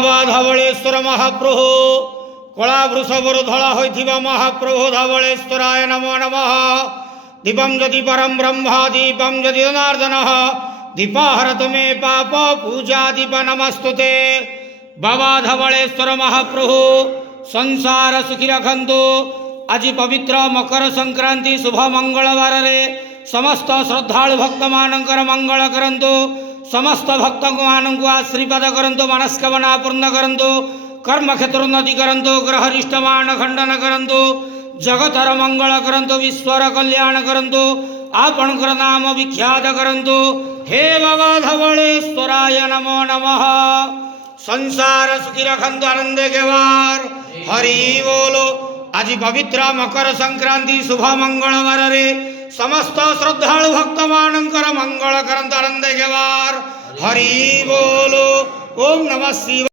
बाबा धवलेश्वर महाप्रभु कला वृषभर धला होइथिबा महाप्रभु धवलेश्वराय नमो नमः। दीपम जदि परम ब्रह्म दीपम जदि जनार्दन दीपाहरतु मे पाप पूजा दीप नमस्तुते। बाबा धवलेश्वर महाप्रभु संसार सुखी रखंतु। आज पवित्र मकर संक्रांति शुभ मंगलवार रे समस्त श्रद्धालु भक्त मानकर मंगल करंतु। समस्त भक्त मानक आशीर्वाद करंतु। मनस्कामना पूर्ण करंतु। कर्म क्षेत्र उन्नति करंतु। ग्रहरिष्ट मान खंडन करंतु। जगतर मंगल करंतु। विश्वर कल्याण करंतु। आपणकर नाम विख्यात करंतु। हे बाबा धवलेश्वराय नमो नमः। संसार सुखी रखंतु आनंदे के वार हरि बोलो। आज पवित्र मकर संक्रांति शुभ मंगलवार रे समस्त श्रद्धालु भक्त मानकर मंगल करंतु आनंदे के वार हरि बोलो। ओम नमः शिवाय।